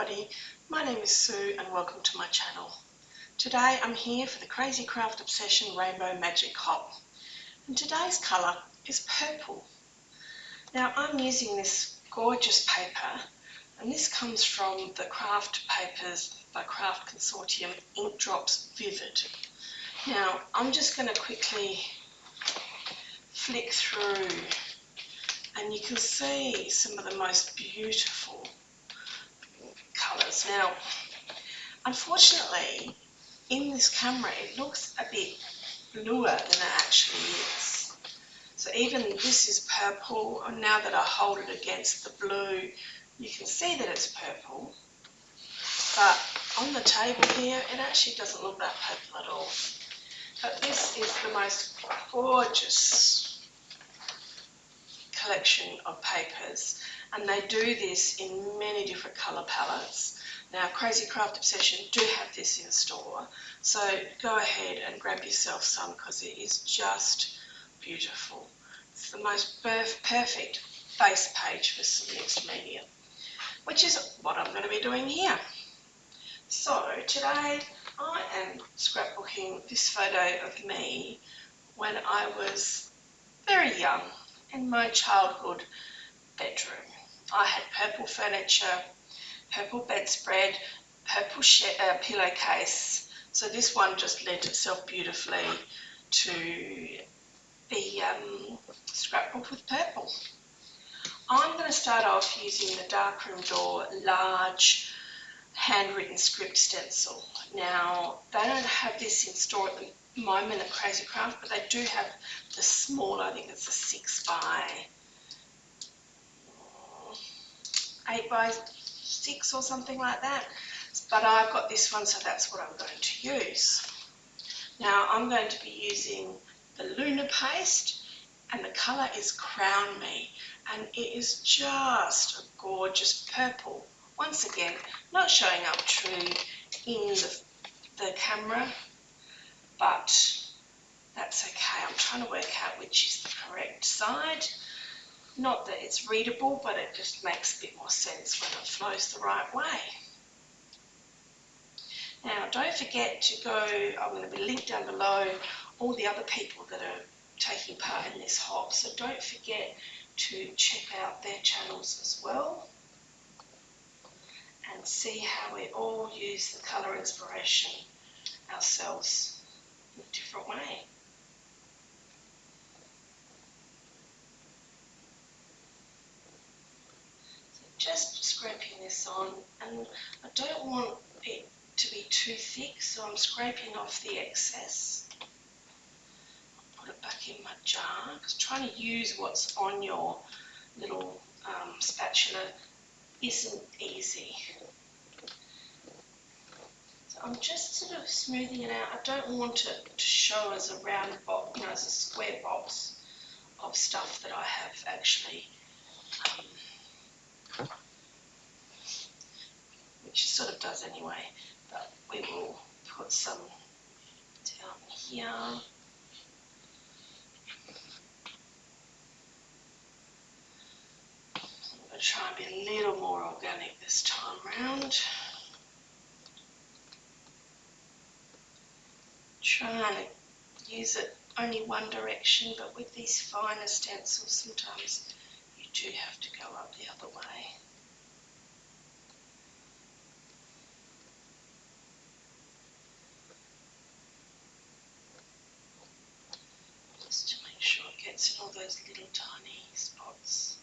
everybody, my name is Sue and welcome to my channel. Today I'm here for the Crazy Craft Obsession Rainbow Magic Hop, and today's colour is purple. Now I'm using this gorgeous paper, and this comes from the Craft Papers by Craft Consortium Ink Drops Vivid. Now I'm just going to quickly flick through and you can see some of the most beautiful colours. Now, unfortunately, in this camera it looks a bit bluer than it actually is. So even this is purple, and now that I hold it against the blue, you can see that it's purple. But on the table here, it actually doesn't look that purple at all. But this is the most gorgeous collection of papers, and they do this in many different colour palettes. Now Crazy Craft Obsession do have this in store, so go ahead and grab yourself some because it is just beautiful. It's the most perfect base page for some mixed media, which is what I'm going to be doing here. So today I am scrapbooking this photo of me when I was very young, in my childhood bedroom. I had purple furniture, purple bedspread, purple pillowcase, so this one just lent itself beautifully to be scrapbooked with purple. I'm going to start off using the Darkroom Door large handwritten script stencil. Now they don't have this in store at the moment at Crazy Craft, but they do have the smaller, I think it's a 6 by 8 by 6 or something like that, but I've got this one, so that's what I'm going to use. Now I'm going to be using the Lunar Paste, and the colour is Crown Me, and it is just a gorgeous purple. Once again, not showing up true in the camera, but that's okay. I'm trying to work out which is the correct side. Not that it's readable, but it just makes a bit more sense when it flows the right way. Now don't forget to go, I'm going to be linked down below all the other people that are taking part in this hop, so don't forget to check out their channels as well and see how we all use the colour inspiration ourselves in a different way. So just scraping this on, and I don't want it to be too thick, so I'm scraping off the excess. I'll put it back in my jar, because trying to use what's on your little spatula isn't easy. So I'm just sort of smoothing it out. I don't want it to show as a round box, you know, as a square box of stuff that I have actually, which it sort of does anyway, but we will put some down here. I'm going to try and be a little more organic this time round. Trying to use it only one direction, but with these finer stencils sometimes you do have to go up the other way. Just to make sure it gets in all those little tiny spots.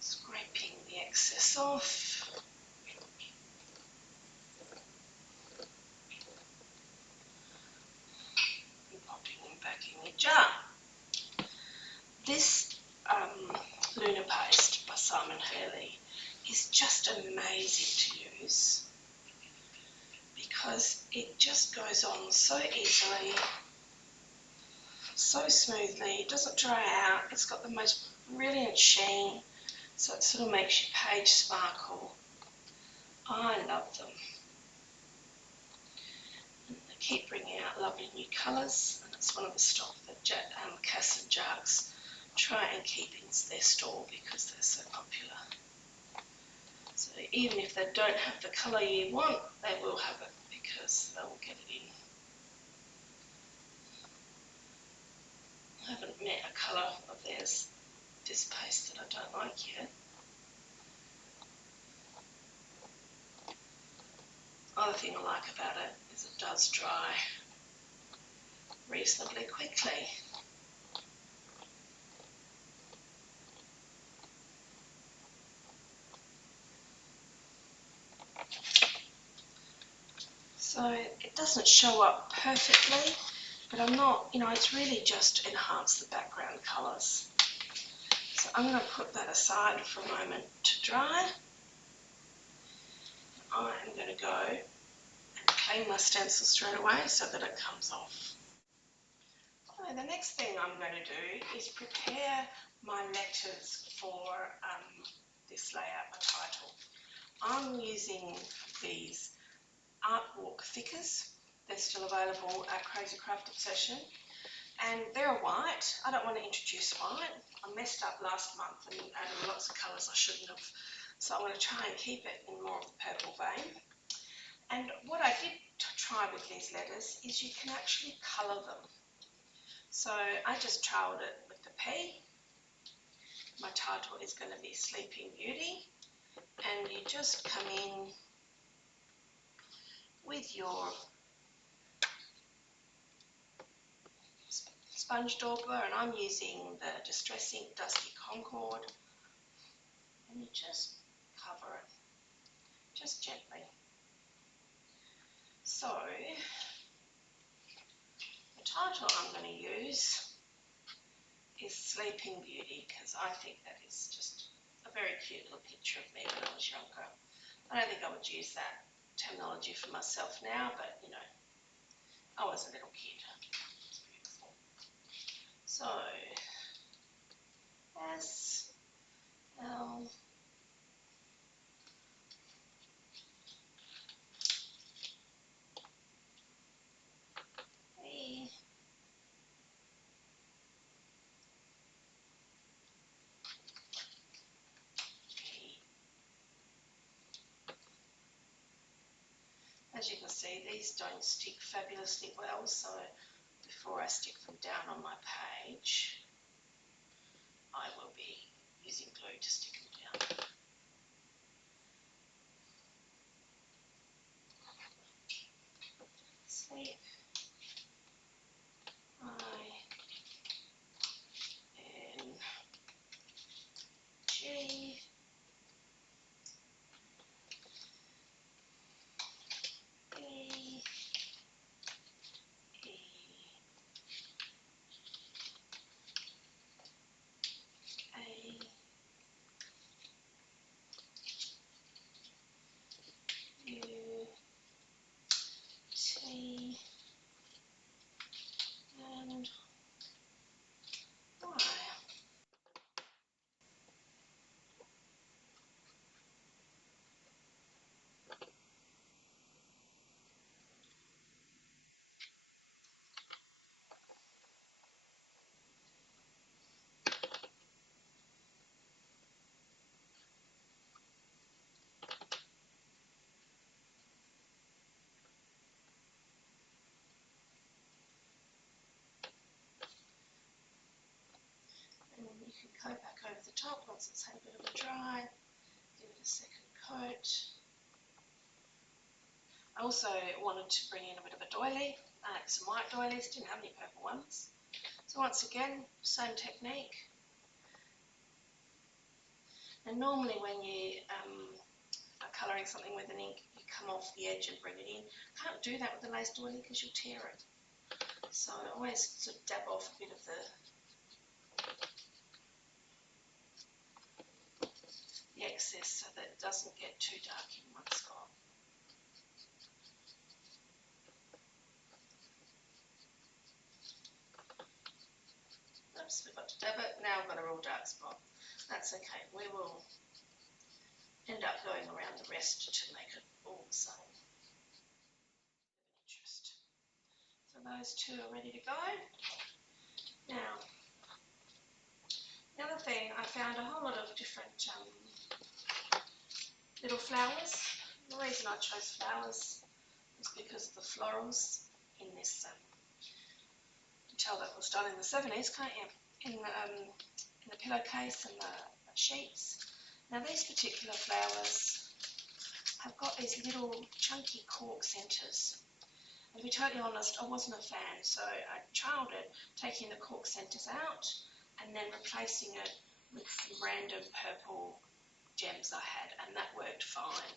Scraping the excess off. And popping them back in your jar. This Lunar Paste by Simon Hurley is just amazing to use because it just goes on so easily, so smoothly. It doesn't dry out. It's got the most brilliant sheen, so it sort of makes your page sparkle. I love them. And they keep bringing out lovely new colours, and it's one of the stock that Cass and Jarks try and keep in their store because they're so popular. So even if they don't have the colour you want, they will have it because they'll get it in. I haven't met a colour of theirs, this paste, that I don't like yet. Other thing I like about it is it does dry reasonably quickly. So it doesn't show up perfectly, but I'm not, it's really just to enhance the background colours. So I'm going to put that aside for a moment to dry. I am going to go and clean my stencil straight away so that it comes off. So the next thing I'm going to do is prepare my letters for this layout, my title. I'm using these Art Walk thickers. They're still available at Crazy Craft Obsession, and they're white. I don't want to introduce white. I messed up last month and added lots of colours I shouldn't have, so I'm going to try and keep it in more of the purple vein. And what I did try with these letters is you can actually colour them. So I just trialled it with the P. My title is going to be Sleeping Beauty, and you just come in with your sponge daubler, and I'm using the Distress Ink Dusty Concord, and you just cover it, just gently. So the title I'm going to use is Sleeping Beauty, because I think that is just a very cute little picture of me when I was younger. I don't think I would use that terminology for myself now, but I was a little kid. It's beautiful. So S L E P. As you can see, these don't stick fabulously well, so before I stick them down on my page, I will be using glue to stick them down. Sleep, I-N-G, E, E, A, U, T, and Y. And you can coat back over the top once it's had a bit of a dry. Give it a second coat. I also wanted to bring in a bit of a doily. I had some white doilies, didn't have any purple ones. So once again, same technique. And normally when you are colouring something with an ink, you come off the edge and bring it in. Can't do that with the lace doily because you'll tear it. So I always sort of dab off a bit of the excess so that it doesn't get too dark in one spot. Oops, forgot to dab it. Now I've got a real dark spot. That's okay. We will end up going around the rest to make it all the same. Interest. So those two are ready to go. Now, the other thing, I found a whole lot of different little flowers. The reason I chose flowers is because of the florals in this. You can tell that was done in the 70s, can't you? In the pillowcase and the sheets. Now these particular flowers have got these little chunky cork centres. And to be totally honest, I wasn't a fan, so I trialled it, taking the cork centres out and then replacing it with some random purple gems I had, and that worked fine.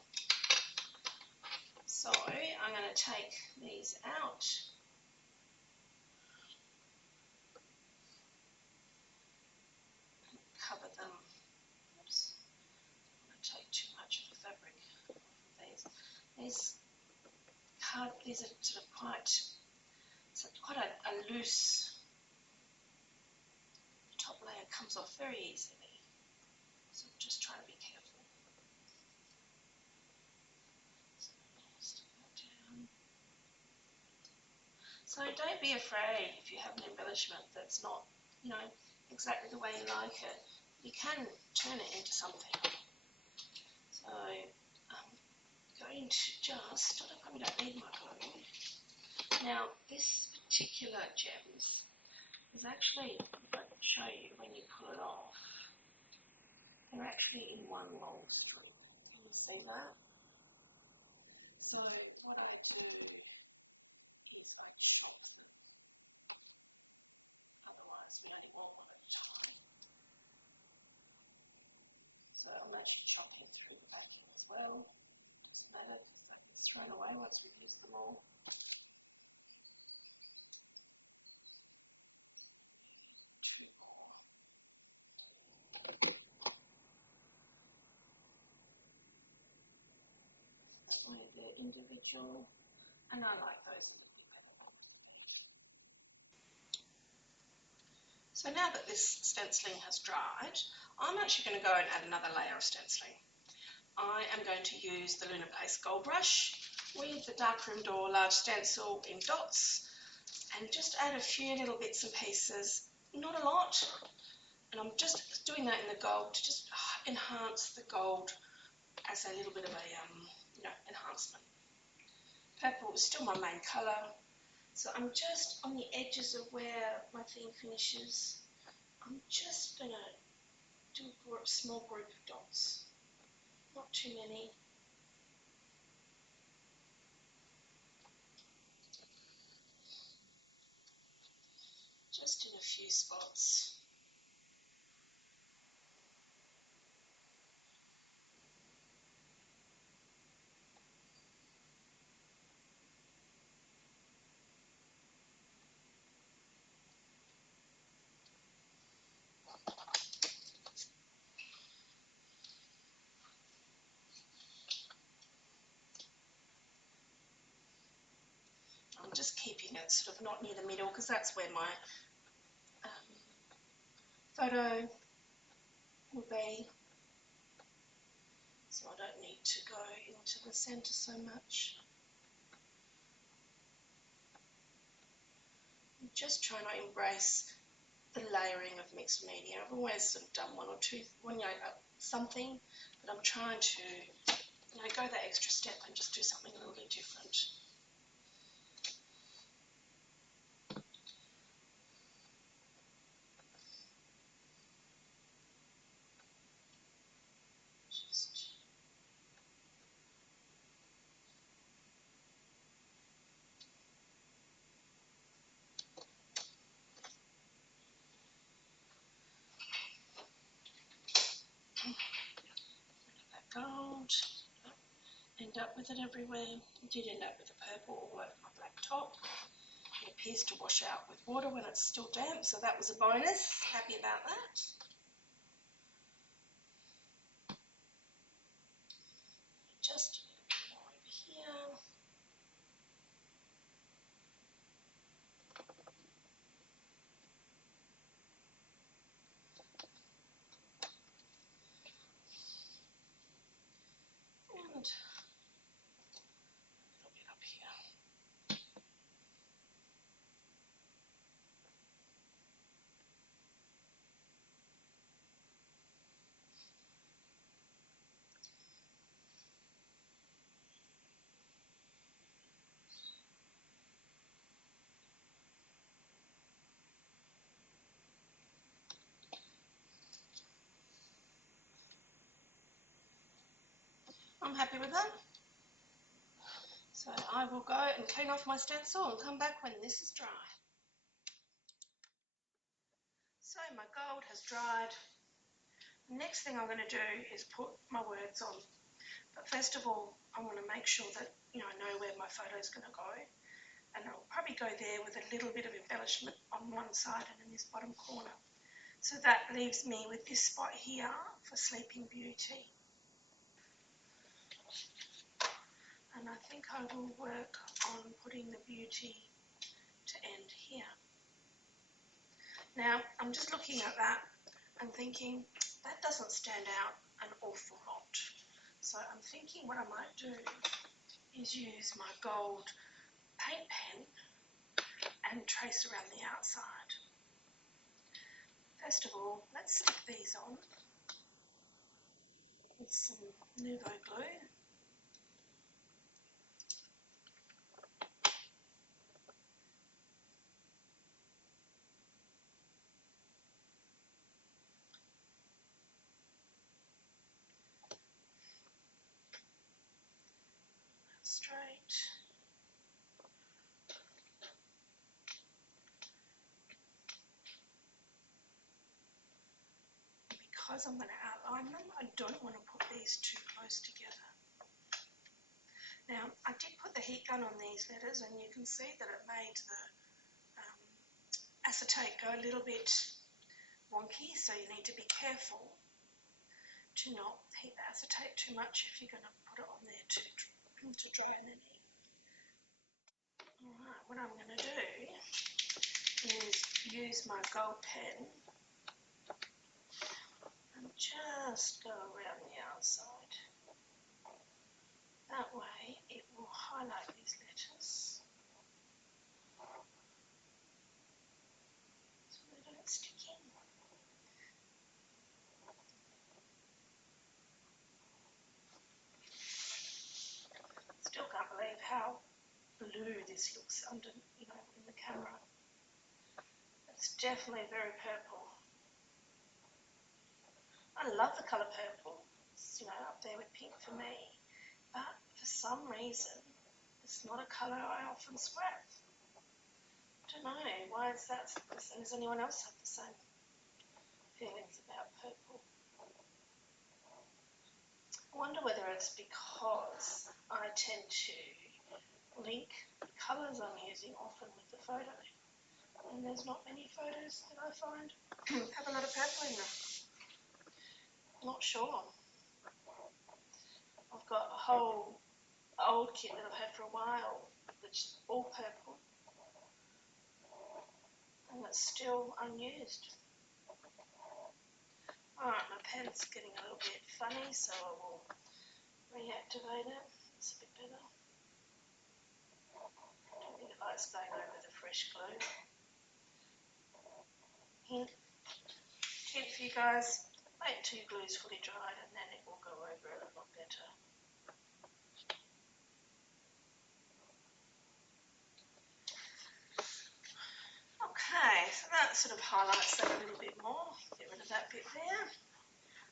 So I'm going to take these out. And cover them. Oops, I don't want to take too much of the fabric off of these. These are sort of quite a loose top layer, comes off very easily. So I'm just trying to be careful. So don't be afraid if you have an embellishment that's not, exactly the way you like it. You can turn it into something. So I'm going to just, I probably don't need my glue. Now this particular gems is actually, if I can show you when you pull it off, they're actually in one long strip. Can you see that? So what I'll do is I'll chop them, otherwise they're only one at a time. So I'm actually chopping through the back as well. Doesn't matter, that gets thrown away once we've used them all. They're individual, and I like those a little bit better. So now that this stenciling has dried, I'm actually going to go and add another layer of stenciling. I am going to use the Lunar Place Gold Brush with the Darkroom Door large stencil in dots, and just add a few little bits and pieces, not a lot, and I'm just doing that in the gold to just enhance the gold as a little bit of a enhancement. Purple is still my main colour, so I'm just on the edges of where my thing finishes. I'm just going to do a small group of dots, not too many. Just in a few spots. I'm just keeping it sort of not near the middle because that's where my photo will be. So I don't need to go into the centre so much. I'm just trying to embrace the layering of mixed media. I've always sort of done one or two, something, but I'm trying to go that extra step and just do something a little bit different. That gold, end up with it everywhere. I did end up with the purple all over my black top. It appears to wash out with water when it's still damp, so that was a bonus. Happy about that. Just a little bit more over here. And a little bit up here. I'm happy with that. So I will go and clean off my stencil and come back when this is dry. So my gold has dried. The next thing I'm going to do is put my words on. But first of all, I want to make sure that I know where my photo is going to go. And I'll probably go there with a little bit of embellishment on one side and in this bottom corner. So that leaves me with this spot here for Sleeping Beauty. And I think I will work on putting the beauty to end here. Now, I'm just looking at that and thinking, that doesn't stand out an awful lot. So I'm thinking what I might do is use my gold paint pen and trace around the outside. First of all, let's stick these on with some Nuvo glue. Straight. Because I'm going to outline them, I don't want to put these too close together. Now, I did put the heat gun on these letters and you can see that it made the acetate go a little bit wonky, so you need to be careful to not heat the acetate too much if you're going to put it on there to dry in the ink. Alright, what I'm going to do is use my gold pen and just go around the outside. That way it will highlight these letters so they don't stick in. Still can't believe how blue this looks under, in the camera. It's definitely very purple. I love the colour purple. It's, up there with pink for me. But for some reason, it's not a colour I often scrap. Don't know, why is that? Does anyone else have the same feelings about purple? I wonder whether it's because I tend to link the colours I'm using often with the photo. And there's not many photos that I find have a lot of purple in them. Not sure. I've got a whole old kit that I've had for a while, which is all purple, and it's still unused. Alright, my pen's getting a little bit funny, so I will reactivate it. It's a bit better. I don't think it likes going over the fresh glue. Hint, tip for you guys, wait until your glue's fully dried and then it will go over it a lot better. Okay, so that sort of highlights that a little bit more. Get rid of that bit there.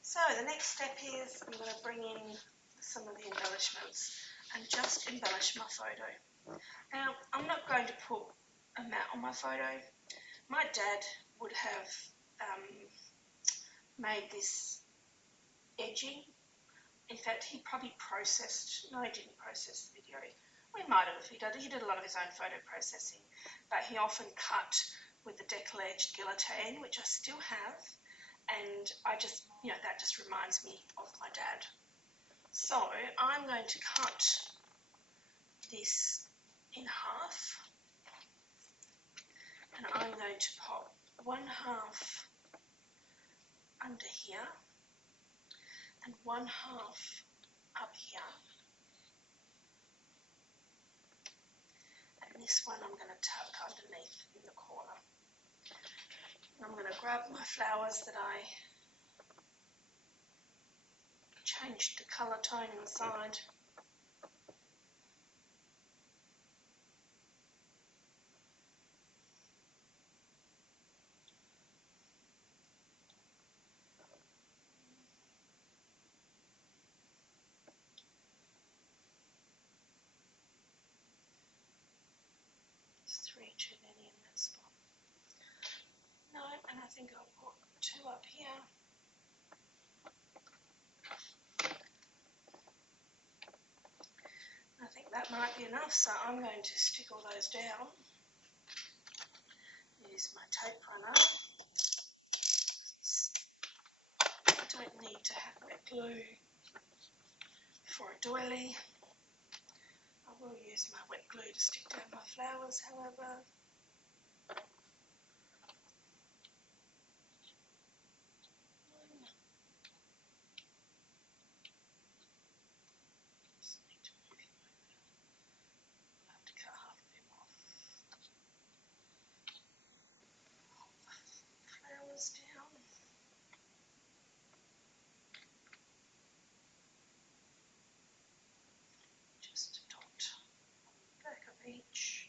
So the next step is I'm going to bring in some of the embellishments and just embellish my photo. Now, I'm not going to put a mat on my photo. My dad would have made this edging. In fact, he probably no, he didn't process the video. We might have. He did a lot of his own photo processing, but he often cut with the deckle-edged guillotine, which I still have, and I just, that just reminds me of my dad. So I'm going to cut this in half, and I'm going to pop one half under here and one half up here. And this one I'm going to tuck underneath in the corner. And I'm going to grab my flowers that I changed the colour tone inside. think I'll put 2 up here. I think that might be enough, so I'm going to stick all those down. Use my tape runner. I don't need to have wet glue for a doily. I will use my wet glue to stick down my flowers, however. Just need to move him over. I'll have to cut half of him off. Hold the flowers down. Just a dot on the back of each.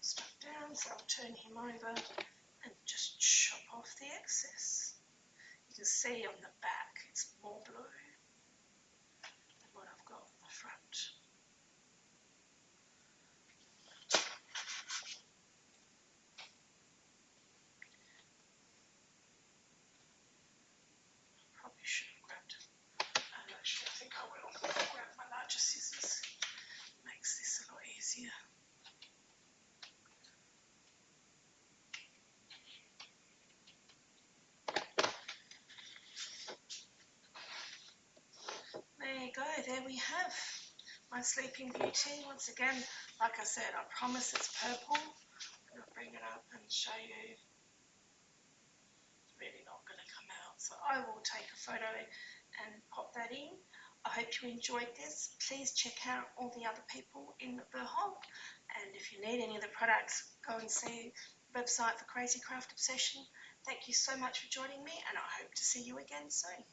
Stuck down, so I'll turn him over and just chop off the excess. You can see on the back it's more blue than what I've got on the front. Probably should have grabbed, actually I think I will. I'll grab my larger scissors. Makes this a lot easier. There you go, there we have my Sleeping Beauty. Once again, like I said, I promise it's purple. I'm going to bring it up and show you. It's really not going to come out, so I will take a photo and pop that in. I hope you enjoyed this. Please check out all the other people in the hub, and if you need any of the products, go and see the website for Crazy Craft Obsession. Thank you so much for joining me, and I hope to see you again soon.